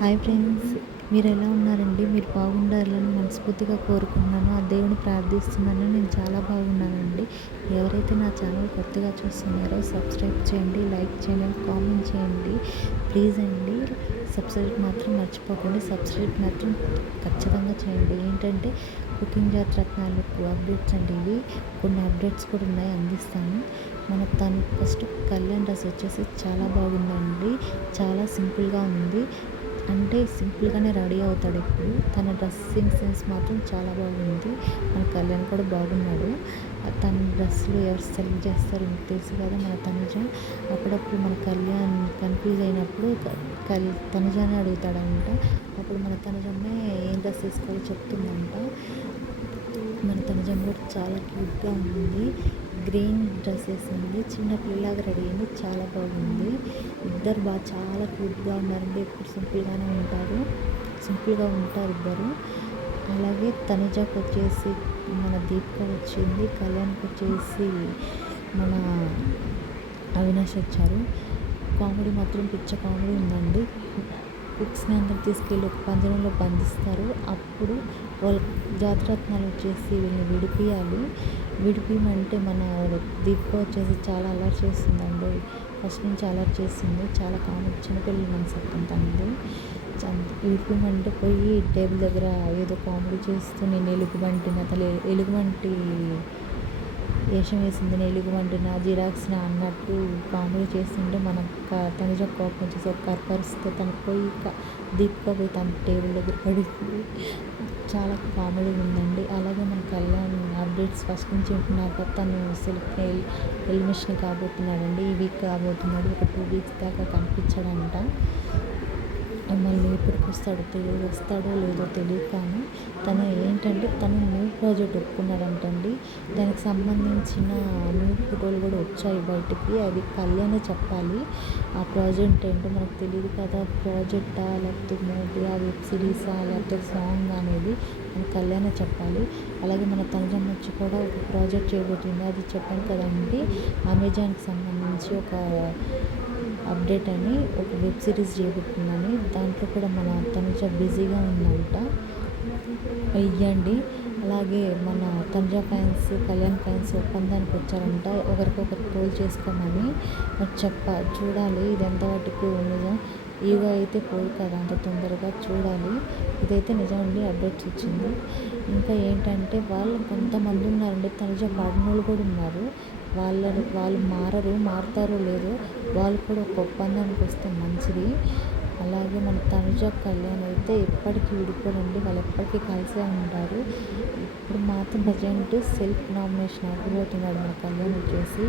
Hi friends, మీరు ఎలా ఉన్నారండి? మీరు బాగుండాలని మనస్ఫూర్తిగా కోరుకుంటున్నాను. ఆ దేవుని ప్రార్థిస్తున్నాను. నేను చాలా బాగున్నానండి. ఎవరైతే నా ఛానల్ కొత్తగా చూస్తున్నారో సబ్స్క్రైబ్ చేయండి, లైక్ చేయండి, కామెంట్ చేయండి. ప్లీజ్ అండి, సబ్స్క్రైబ్ మాత్రం మర్చిపోకండి. సబ్స్క్రైబ్ మాత్రం ఖచ్చితంగా చేయండి. ఏంటంటే కుకింగ్ జాతరత్నాలకు అప్డేట్స్ అండి ఇవి. కొన్ని అప్డేట్స్ కూడా ఉన్నాయి, అందిస్తాను. తను ఫస్ట్ కళ్యాణ్ డ్రెస్ వచ్చేసి చాలా బాగుందండి. చాలా సింపుల్గా ఉంది. అంటే సింపుల్గానే రెడీ అవుతాడు ఎప్పుడు. తన డ్రెస్సింగ్ సెన్స్ మాత్రం చాలా బాగుంది. మన కళ్యాణ్ కూడా బాగున్నాడు. తన డ్రెస్సులు ఎవరు సెలెక్ట్ చేస్తారో మీకు తెలుసు కదా, మన తనుజ. అప్పుడప్పుడు మన కళ్యాణ్ కన్ఫ్యూజ్ అయినప్పుడు తనుజానే అడుగుతాడంట. అప్పుడు మన తనుజమ్మే ఏం డ్రెస్ వేసుకోవాలో చెప్తుందంట. మన తనుజం కూడా చాలా క్యూట్గా ఉంది. గ్రీన్ డ్రెస్ వేసింది, చిన్న పిల్లలాగా రెడీ అయింది. చాలా బాగుంది. ఇద్దరు చాలా క్యూట్గా ఉన్నారండి. ఎప్పుడు సింపుల్గా ఉంటారు ఇద్దరు. అలాగే తనుజకు వచ్చేసి మన దీపిక వచ్చింది. కళ్యాణ్కి వచ్చేసి మన అవినాష్ వచ్చారు. కామెడీ మాత్రం పిచ్చ కామెడీ ఉందండి. కుక్స్ని అందరూ తీసుకెళ్ళి ఒక పంజరంలో బంధిస్తారు. అప్పుడు వాళ్ళ జాతిరత్నాలు వచ్చేసి వీళ్ళని విడిపియమంటే మన దీపిక వచ్చేసి చాలా అలర్ట్ చేస్తుందండి. ఫస్ట్ నుంచి అలర్ట్ చేస్తుంది. చాలా కామెడీ, చిన్నపిల్లల మనసత్వం తనది. విడిపియమంటే పోయి టేబుల్ దగ్గర ఏదో కామెడీ చేస్తూ నేను ఎలుగుబంటిని అతను ఎలుగుబంటి వేషం వేసింది, నేను ఎలుగుబంటిని జిరాక్స్ని అన్నట్టు కామెడీ చేస్తుంటే మన తనుజ కోపం వచ్చేసి ఒక కర్పరిస్తే తనకు పోయి దీపిక పోయి తన టేబుల్ దగ్గర పడింది. చాలా కామెడీ ఉందండి. అలాగే మన కళ్యాణ్ అప్డేట్స్ ఫస్ట్ నుంచి ఉంటున్నాక తను ఎలిమినేషన్ కాబోతున్నాడండి. ఈ వీక్ కాబోతున్నాడు. ఒక 2 వీక్స్ దాకా కనిపించాడంట. మళ్ళీ ఎప్పటికి వస్తాడో లేదో తెలియదు. కానీ తను న్యూ ప్రాజెక్ట్ ఒప్పుకున్నాడంటండి. దానికి సంబంధించిన న్యూ ఫోటోలు కూడా వచ్చాయి బయటికి. అవి కళ్యాణే చెప్పాలి. ఆ ప్రాజెక్ట్ ఏంటో మనకు తెలియదు కదా. ప్రాజెక్టా, లేకపోతే మూవీయా, వెబ్ సిరీసా, లేకపోతే సాంగ్ అనేది మన కళ్యాణే చెప్పాలి. అలాగే మన తనుజమ్మ వచ్చి కూడా ఒక ప్రాజెక్ట్ చేయబోతుంది. అది చెప్పాను కదండి, అమెజాన్కి సంబంధించి ఒక అప్డేట్ అని ఒక వెబ్ సిరీస్ చేయబోతుందని. దాంట్లో కూడా మన తనుజ బిజీగా ఉందంట. ఇయ్యండి. అలాగే మన తనుజ ఫ్యాన్స్, కళ్యాణ్ ఫ్యాన్స్ ఒప్పందానికి వచ్చారంట, ఒకరికొకరు ట్రోల్ చేసుకోమని. చూడాలి ఇది ఎంతవరకు నిజం. ఈగో అయితే పోదు కదా అంత తొందరగా. చూడాలి. ఇదైతే నిజమండి, అప్డేట్స్ వచ్చింది. ఇంకా ఏంటంటే వాళ్ళు కొంతమంది ఉన్నారండి, తనుజ పడినోళ్ళు కూడా ఉన్నారు. వాళ్ళు మారుతారో లేదో. వాళ్ళు కూడా ఒక ఒప్పందానికి వస్తే మంచిది. అలాగే మన తనుజ కళ్యాణ్ అయితే ఎప్పటికీ విడిపోరండి. వాళ్ళు ఎప్పటికీ కలిసే ఉంటారు. ఇప్పుడు మాత్రం ప్రజెంట్ సెల్ఫ్ నామినేషన్ అవ్వబోతున్నాడు మన కళ్యాణ్ వచ్చేసి.